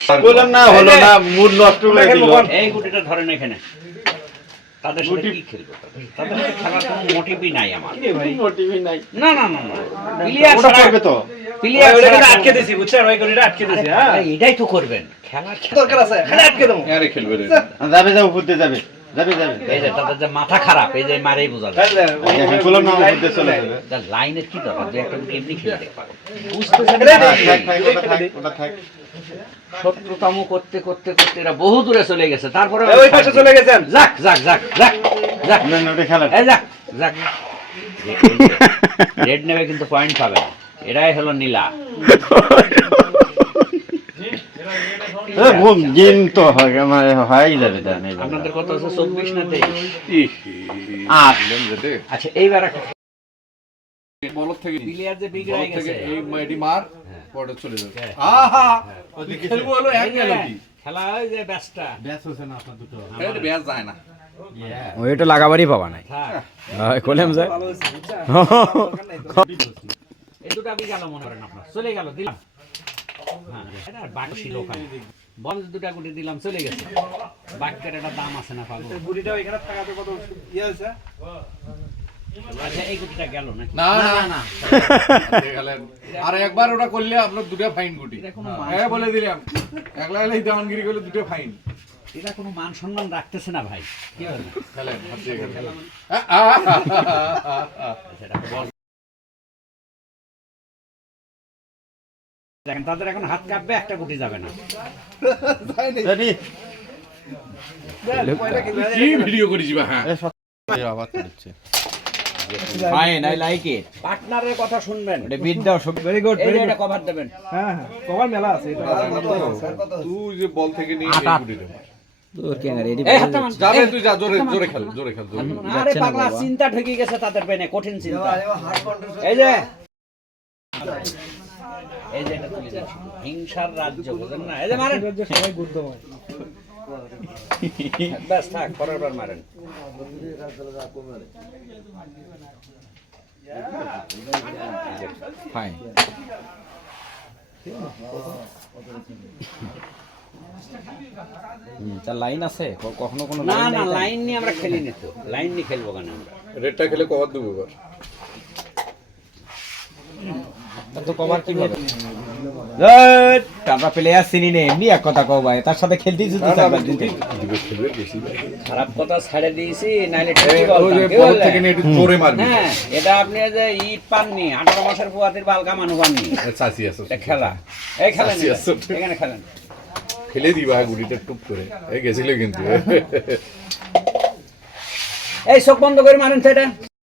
বললাম না হলো না, মুড নষ্ট করে দিল। এই গুটিটা ধরেন এখানে, তাদের সাথে কি খেলবো? তাদের সাথে খেলার কোনো মোটিভই নাই আমার। মোটিভই নাই। না না না না, প্লেয়ার ওটা করবে তো। প্লেয়ার আটকে দিছি, বুঝছেন? ওই গড়িটা আটকে দিছি। হ্যাঁ, এটাই তো করবেন, খেলার দরকার আছে, খালি আটকে দেবো। আরে খেলবে রে। যাবে যাবে ফুটতে যাবে। যাবে যাবে। এই যে তাদের যে মাথা খারাপ, এই যে মারেই বোঝা যায়। এখন বললাম না ফুটতে চলে যাবে। তার লাইনের কি দরকার? যে একটা এমনি খেলে দেখতে পারো। বুঝতেছেন থাক থাক ওটা থাক ওটা থাক। শত্রুতাম করতে করতে করতে এরা বহু দূরে চলে গেছে, তারপরে ওই পাশে চলে গেছেন। যাক যাক যাক যাক যাক, না না ওটা খেলা। এই যাক যাক, রেড নেবে কিন্তু পয়েন্ট পাবে না। এটাই হলো নীলা। গেম তো হয়ে যাবে তা নেই। আপনাদের কত আছে? 24 না 23? আট। আচ্ছা এইবার একটা বলদ থেকে প্লেয়ার যে বিগড়ে বলদ থেকে গেছে, এই এটি মার পরে চলে যাবে। আহা খেলবো হলো এক গেল কি খেলা হয় যে ব্যাচটা ব্যাস হচ্ছে না আপনার দুটো এটা ব্যাস যায় না। ওইটা লাগাবারই পাবা নাই কইলাম যে এই দুটো আপনি গেল মনে করেন আপনার চলে গেল, দিলাম। হ্যাঁ, এটা আর বাকি লোক আছে। বন্ধ দুটা গুটি দিলাম, চলে গেছে। বাক্যের একটা দাম আছে না পাগল। গুড়িটা ওইখানে থাকাতে কত ইয়ে আছে? আচ্ছা এই গুটিটা গেল নাকি? না না না আর একবার ওটা করলে আপনার দুটো ফাইন গুটি। হ্যাঁ বলে দিলাম, একলা একলাই দেওয়ানগিরি করলে দুটো ফাইন। এটা কোনো মান সম্মান রাখতেছে না ভাই। কি হবে? খেলেন হাতে খেলেন। সেটা বল। দেখেন তাদের এখন হাত কাঁপবে, একটা গুটি যাবে না। রেডি। কি ভিডিও করিস বা? হ্যাঁ আবার করছে। ফাইন আই লাইক ইট পার্টনারের কথা শুনবেন। এটা বিট দাও সব ভেরি গুড এই যে এটা কভার দেবেন। হ্যাঁ হ্যাঁ, কবার মেলা আছে এটা। তুই যে বল থেকে নিয়ে এই গুটিটা মার। তোর কেন রেডি এই হাতটা মান। যাবে তুই যা, জোরে জোরে খেল জোরে খেল জোরে। আরে পাগলা, চিন্তা ঢুকে গেছে তাদের ব্রেনে, কঠিন চিন্তা। এই যে এই যে এটা তুলে দেন শুধু। হিংসার রাজ্য, বুঝেন না? এই যে মারেন, সবাই বুদ্ধময়। ব্যাস থাক, পরের বার মারেন। ফাইন তার লাইন আছে কখনো কোনো না না, লাইন নিয়ে আমরা খেলিনি তো। লাইন নিয়ে খেলবো কেন আমরা? রেডটা খেলে কভার দেবো এবার। তো কভার কি হবে আমরা প্লেয়ার চিনি নে এমনি এক কথা কও ভাই তার সাথে খেলতেই যদি চারবার দিন থেকে খারাপ কথা ছাড়ে দিয়েছি, নাইলে এই ঠিকই ওই যে বলতাম। কি বল বললেন? থেকে নিয়ে একটু জোরে মারবি। হ্যাঁ, এটা আপনি যে ইট পাননি, 18 মাসের পুয়াতির বাল কামানো পাননি। চাচি আছে এটা খেলা। এই খেলেন, আচ্ছা, আচ্ছা। এখানে খেলেন। ফেলে দিবা গুলিটা টুপ করে। এই গেছিল কিন্তু। এই চোখ বন্ধ করে মারেন তো, এটা